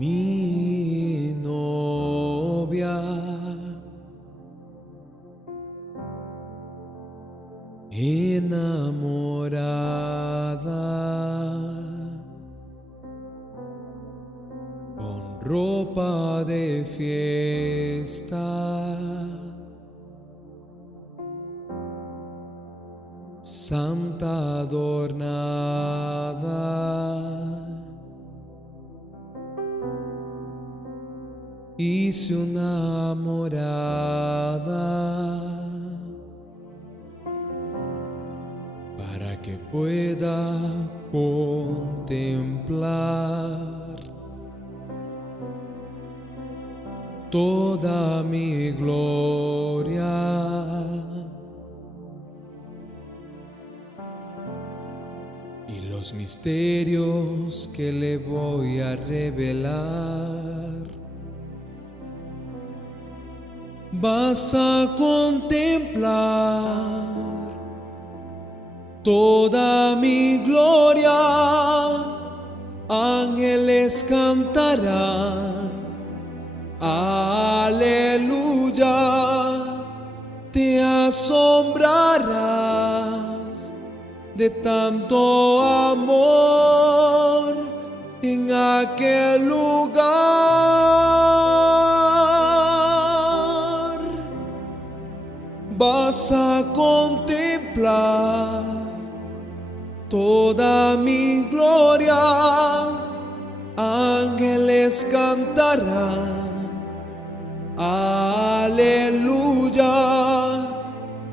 mi novia, enamorada, con ropa de fiesta, santa adornada, hice una morada para que pueda contemplar toda mi gloria y los misterios que le voy a revelar. Vas a contemplar toda mi gloria, ángeles cantarán, aleluya, te asombrarás de tanto amor en aquel lugar. Vas a contemplar toda mi gloria, ángeles cantarán, aleluya,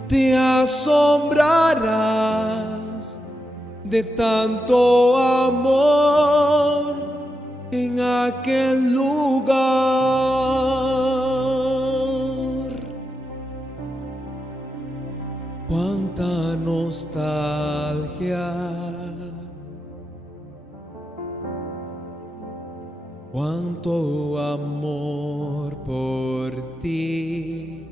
te asombrarás de tanto amor en aquel lugar. Cuánta nostalgia, cuánto amor por ti.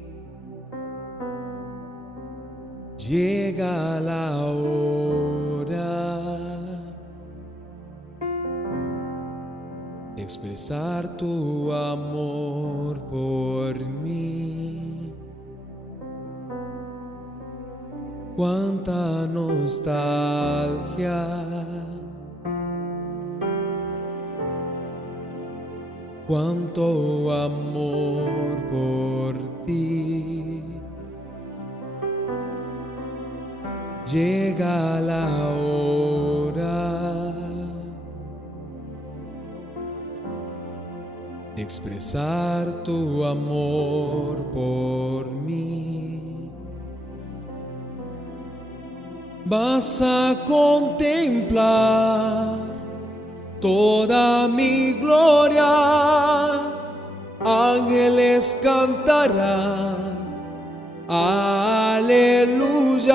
Llega la hora de expresar tu amor por mí. Cuánta nostalgia, cuánto amor por ti. Llega la hora de expresar tu amor por mí. Vas a contemplar toda mi gloria, ángeles cantarán, aleluya,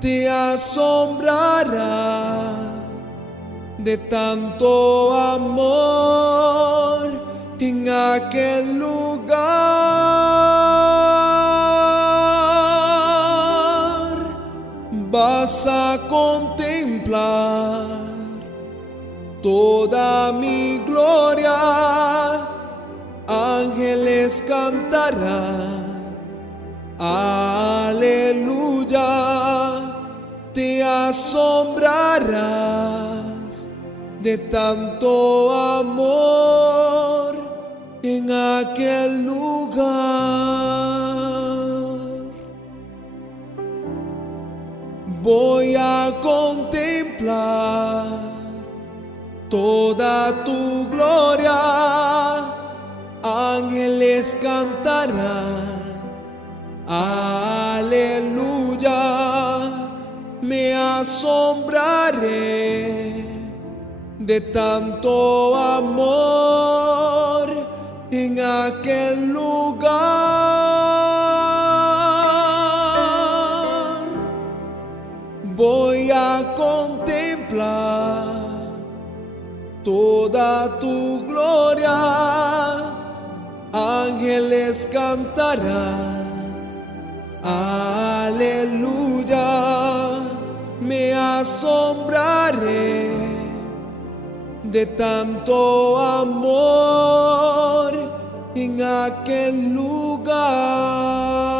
te asombrarás de tanto amor en aquel lugar. Vas a contemplar toda mi gloria, ángeles cantarán, aleluya, te asombrarás de tanto amor en aquel lugar. Voy a contemplar toda tu gloria, ángeles cantarán, aleluya, me asombraré de tanto amor en aquel lugar. Voy a contemplar toda tu gloria, ángeles cantarán, aleluya, me asombraré de tanto amor en aquel lugar.